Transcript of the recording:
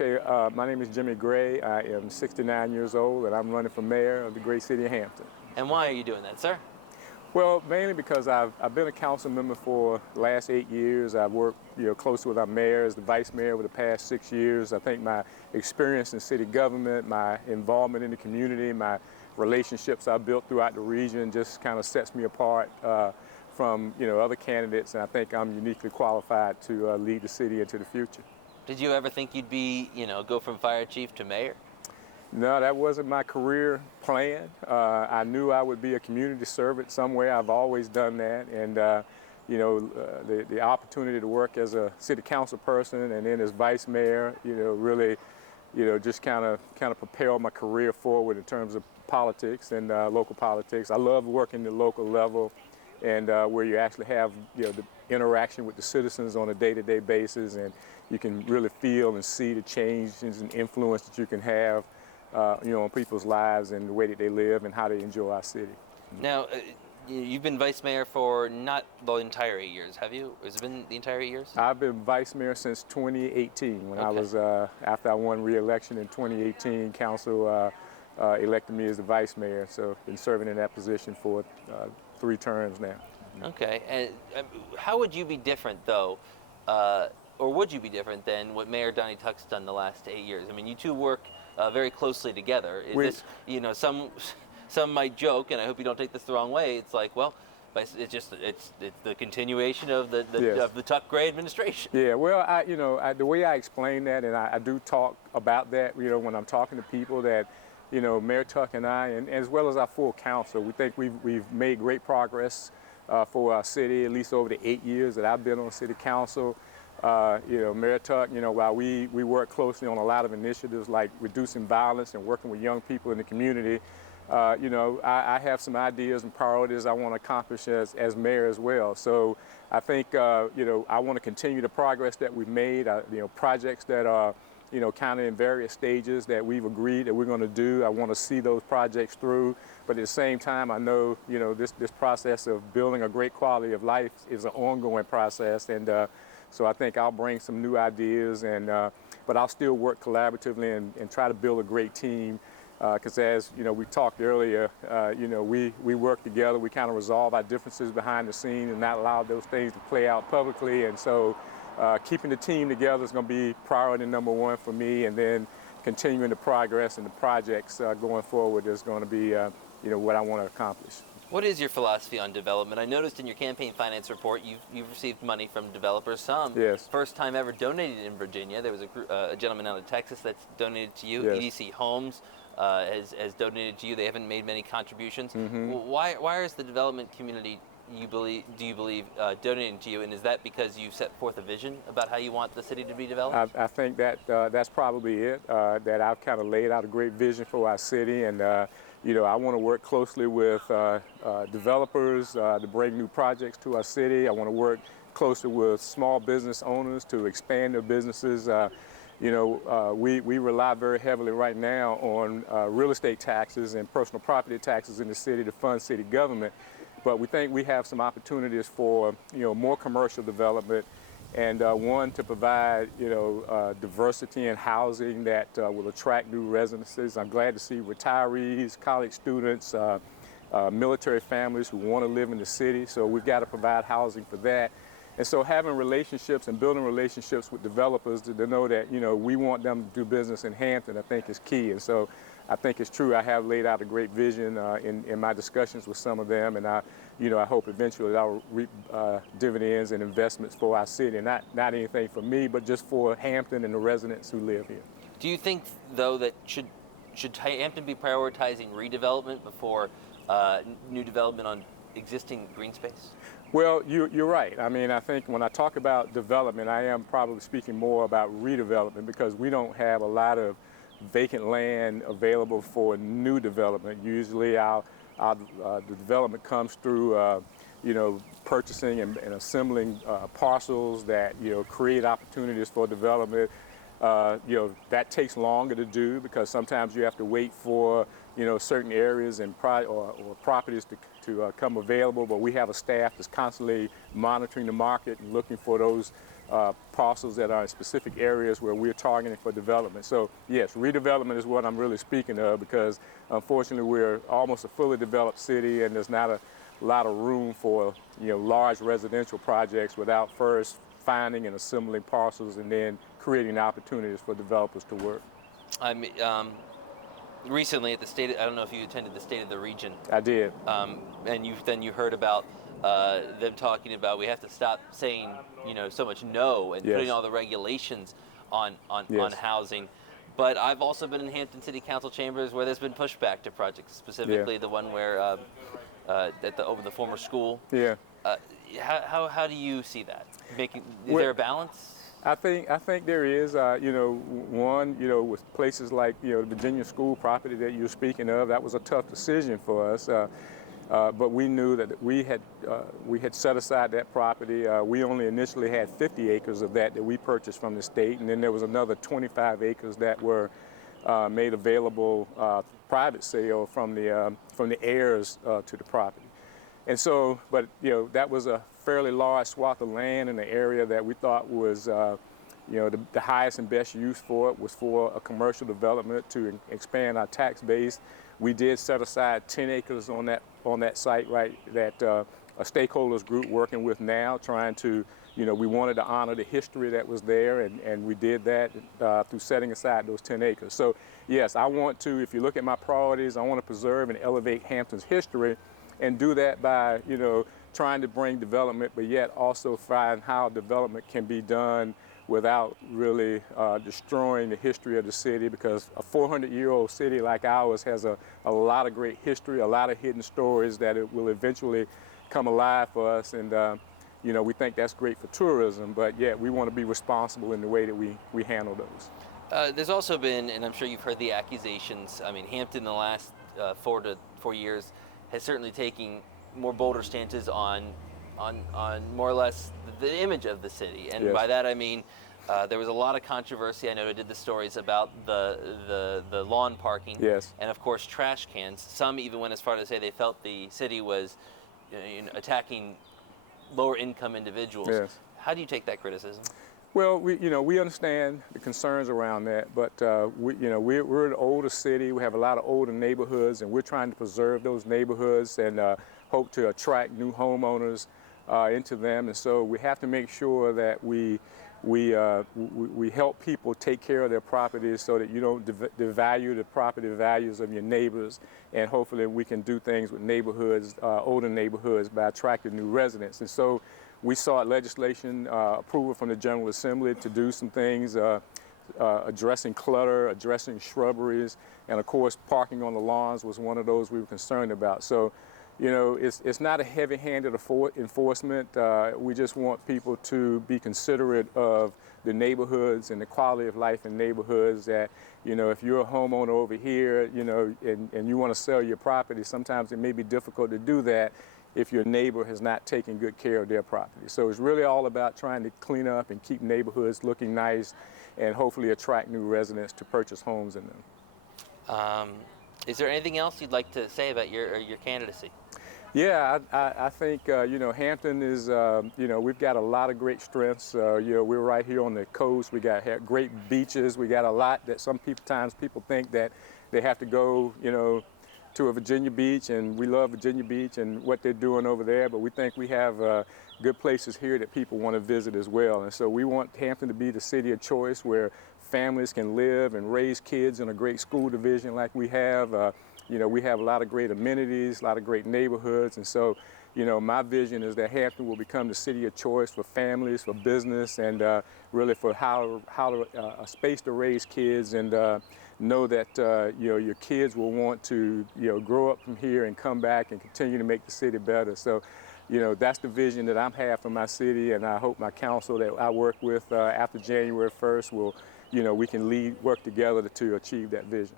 Okay, my name is Jimmy Gray. I am 69 years old, and I'm running for mayor of the great city of Hampton. And why are you doing that, sir? Well, mainly because I've been a council member for the last 8 years. I've worked closely with our mayor as the vice mayor over the past 6 years. I think my experience in city government, my involvement in the community, my relationships I've built throughout the region just kind of sets me apart from other candidates, and I think I'm uniquely qualified to lead the city into the future. Did you ever think you'd be, go from fire chief to mayor? No, that wasn't my career plan. I knew I would be a community servant somewhere. I've always done that, and the opportunity to work as a city council person and then as vice mayor, really, just kind of propelled my career forward in terms of politics and local politics. I love working the local level, and where you actually have the interaction with the citizens on a day-to-day basis, and you can really feel and see the changes and influence that you can have on people's lives and the way that they live and how they enjoy our city. Now, you've been vice mayor for not the entire 8 years, have you? Has it been the entire 8 years? I've been vice mayor since 2018 when I was, after I won re-election in 2018, council elected me as the vice mayor, so I've been serving in that position for 3 terms now. Okay, and how would you be different though, or would you be different than what Mayor Donnie Tuck's done the last 8 years? I mean, you two work very closely together. Is this, some might joke, and I hope you don't take this the wrong way. It's like, well, it's the continuation of the Tuck Gray administration. Yeah, well, the way I explain that, and I do talk about that, when I'm talking to people, that Mayor Tuck and I, and as well as our full council, we think we've made great progress for our city, at least over the 8 years that I've been on city council. Mayor Tuck, while we work closely on a lot of initiatives like reducing violence and working with young people in the community, I have some ideas and priorities I want to accomplish as mayor as well. So I think, I want to continue the progress that we've made, projects that are, kind of in various stages that we've agreed that we're going to do. I want to see those projects through, but at the same time, I know, this process of building a great quality of life is an ongoing process, and so I think I'll bring some new ideas, but I'll still work collaboratively and try to build a great team. Because as we talked earlier, we work together. We kind of resolve our differences behind the scenes and not allow those things to play out publicly. And so, keeping the team together is going to be priority number 1 for me. And then continuing the progress and the projects going forward is going to be, what I want to accomplish. What is your philosophy on development? I noticed in your campaign finance report you've received money from developers. Some yes. First time ever donated in Virginia. There was a gentleman out of Texas that's donated to you. Yes. EDC Homes has donated to you. They haven't made many contributions. Mm-hmm. Why is the development community, do you believe, donating to you? And is that because you set forth a vision about how you want the city to be developed? I think that that's probably it. That I've kind of laid out a great vision for our city, and I want to work closely with developers to bring new projects to our city. I want to work closely with small business owners to expand their businesses. We rely very heavily right now on real estate taxes and personal property taxes in the city to fund city government, but we think we have some opportunities for more commercial development, and one, to provide diversity in housing that will attract new residences. I'm glad to see retirees, college students, military families who want to live in the city, so we've got to provide housing for that. And so having relationships and building relationships with developers to know that we want them to do business in Hampton, I think is key. And so I think it's true. I have laid out a great vision in my discussions with some of them, and I hope eventually I'll reap dividends and investments for our city. Not anything for me, but just for Hampton and the residents who live here. Do you think, though, that should Hampton be prioritizing redevelopment before new development on existing green space? Well, you're right. I mean, I think when I talk about development, I am probably speaking more about redevelopment, because we don't have a lot of vacant land available for new development. Usually the development comes through purchasing and assembling parcels that create opportunities for development. That takes longer to do, because sometimes you have to wait for certain areas and or properties to come available. But we have a staff that's constantly monitoring the market and looking for those parcels that are in specific areas where we're targeting for development. So yes, redevelopment is what I'm really speaking of, because unfortunately we're almost a fully developed city, and there's not a lot of room for large residential projects without first finding and assembling parcels and then creating opportunities for developers to work. I mean, recently at the state, I don't know if you attended the State of the Region. I did. And you heard about them talking about we have to stop saying so much no and Yes. putting all the regulations on Yes. housing. But I've also been in Hampton City Council chambers where there's been pushback to projects, specifically the one where over the former school. Yeah. How do you see that? Is Well, there a balance? I think there is. One, with places like the Virginia school property that you're speaking of, that was a tough decision for us. But we knew that we had set aside that property. We only initially had 50 acres of that we purchased from the state, and then there was another 25 acres that were made available private sale from the heirs to the property. And so, but that was a fairly large swath of land in the area that we thought was the highest and best use for it was for a commercial development to expand our tax base. We did set aside 10 acres on that site, right, that a stakeholders group working with now, trying to, we wanted to honor the history that was there, and we did that through setting aside those 10 acres. So yes, I want to, if you look at my priorities, I want to preserve and elevate Hampton's history, and do that by, trying to bring development, but yet also find how development can be done without really destroying the history of the city, because a 400-year-old city like ours has a lot of great history, a lot of hidden stories that it will eventually come alive for us, and we think that's great for tourism, but yet we want to be responsible in the way that we handle those. There's also been, and I'm sure you've heard the accusations, I mean, Hampton in the last 4 years has certainly taken more bolder stances on more or less the image of the city. And Yes. by that I mean there was a lot of controversy. I know I did the stories about the lawn parking, Yes. and of course trash cans. Some even went as far to say they felt the city was attacking lower income individuals. Yes. How do you take that criticism? Well, we understand the concerns around that, but we're an older city. We have a lot of older neighborhoods, and we're trying to preserve those neighborhoods and hope to attract new homeowners into them. And so we have to make sure that we help people take care of their properties so that you don't devalue the property values of your neighbors. And hopefully we can do things with neighborhoods, older neighborhoods, by attracting new residents. And so we sought legislation approval from the General Assembly to do some things addressing clutter, addressing shrubberies, and of course parking on the lawns was one of those we were concerned about. So, it's not a heavy-handed enforcement. We just want people to be considerate of the neighborhoods and the quality of life in neighborhoods, that, if you're a homeowner over here, and you want to sell your property, sometimes it may be difficult to do that if your neighbor has not taken good care of their property. So it's really all about trying to clean up and keep neighborhoods looking nice, and hopefully attract new residents to purchase homes in them. Is there anything else you'd like to say about your candidacy? Yeah, I think, Hampton is, we've got a lot of great strengths. We're right here on the coast. We got great beaches. We got a lot that sometimes people think that they have to go, to a Virginia beach, and we love Virginia Beach and what they're doing over there, but we think we have good places here that people want to visit as well. And so we want Hampton to be the city of choice where families can live and raise kids in a great school division like we have. We have a lot of great amenities, a lot of great neighborhoods, and so, my vision is that Hampton will become the city of choice for families, for business, and really for a space to raise kids, and know that your kids will want to grow up from here and come back and continue to make the city better. So, that's the vision that I have for my city, and I hope my council that I work with after January 1st will, we can work together to achieve that vision.